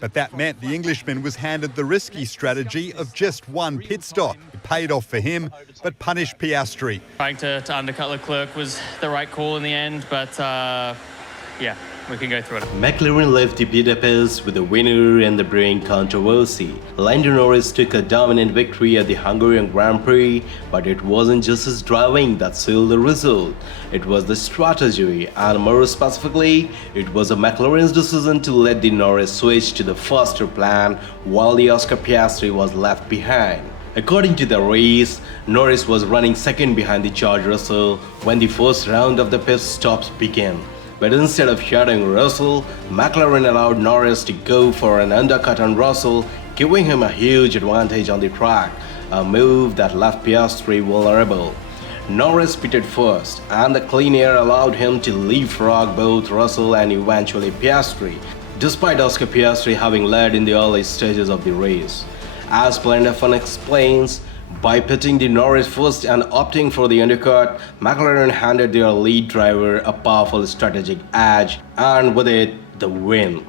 But that meant the Englishman was handed the risky strategy of just one pit stop. It paid off for him, but punished Piastri. Trying to undercut Leclerc was the right call in the end, but yeah, we can go through it. McLaren left the Budapest with a winner in the brewing controversy. Lando Norris took a dominant victory at the Hungarian Grand Prix, but it wasn't just his driving that sealed the result. It was the strategy, and more specifically, it was a McLaren's decision to let the Norris switch to the faster plan while the Oscar Piastri was left behind. According to the race, Norris was running second behind the George Russell when the first round of the pit stops began. But instead of shutting Russell, McLaren allowed Norris to go for an undercut on Russell, giving him a huge advantage on the track, a move that left Piastri vulnerable. Norris pitted first, and the clean air allowed him to leapfrog both Russell and eventually Piastri, despite Oscar Piastri having led in the early stages of the race. As Planet F1 explains, by pitting the Norris first and opting for the undercut, McLaren handed their lead driver a powerful strategic edge, and with it, the win.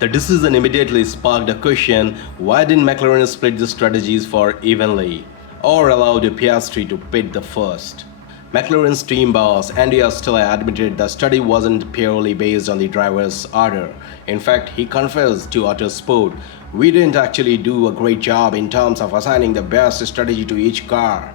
The decision immediately sparked a question: why didn't McLaren split the strategies for evenly, or allow the Piastri to pit the first? McLaren's team boss Andrea Stella admitted the study wasn't purely based on the driver's order. In fact, he confessed to Autosport, "We didn't actually do a great job in terms of assigning the best strategy to each car."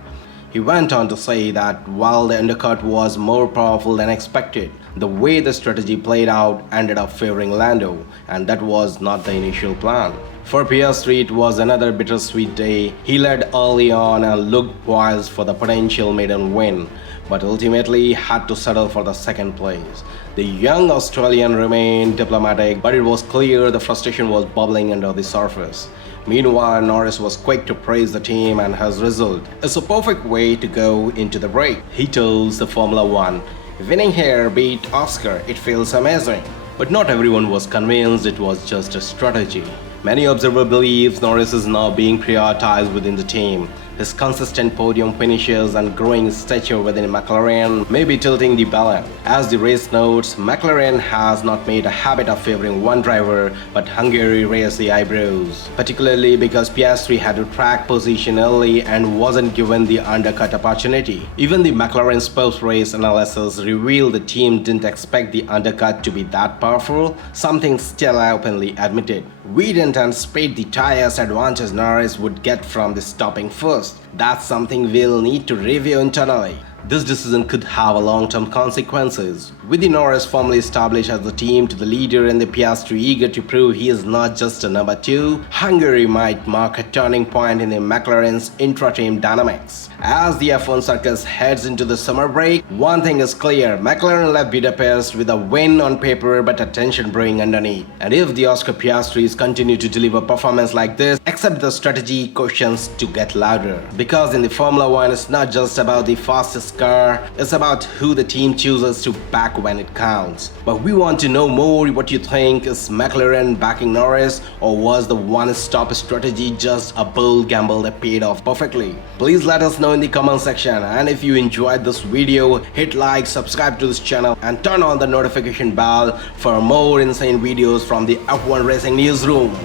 He went on to say that while the undercut was more powerful than expected, the way the strategy played out ended up favoring Lando, and that was not the initial plan. For Piastri, it was another bittersweet day. He led early on and looked poised for the potential maiden win, but ultimately had to settle for the second place. The young Australian remained diplomatic, but it was clear the frustration was bubbling under the surface. Meanwhile, Norris was quick to praise the team and his result. "It's a perfect way to go into the break," he told the Formula One. "Winning here beat Oscar, it feels amazing." But not everyone was convinced it was just a strategy. Many observers believe Norris is now being prioritized within the team. His consistent podium finishes and growing stature within McLaren may be tilting the balance. As the race notes, McLaren has not made a habit of favoring one driver, but Hungary raised the eyebrows, particularly because Piastri had to track position early and wasn't given the undercut opportunity. Even the McLaren's post-race analysis revealed the team didn't expect the undercut to be that powerful, something Stella openly admitted. "We didn't anticipate the tires advantage Norris would get from the stopping first. That's something we'll need to review internally." This decision could have long-term consequences. With the Norris firmly established as the team to the leader and the Piastri eager to prove he is not just a number two, Hungary might mark a turning point in the McLaren's intra-team dynamics. As the F1 circus heads into the summer break, one thing is clear: McLaren left Budapest with a win on paper but a tension brewing underneath. And if the Oscar Piastris continue to deliver performance like this, accept the strategy questions to get louder. Because in the Formula One, it's not just about the fastest car, it's about who the team chooses to back when it counts. But we want to know more what you think. Is McLaren backing Norris, or was the one-stop strategy just a bold gamble that paid off perfectly? Please let us know in the comment section, and if you enjoyed this video, hit like, subscribe to this channel and turn on the notification bell for more insane videos from the F1 Racing Newsroom.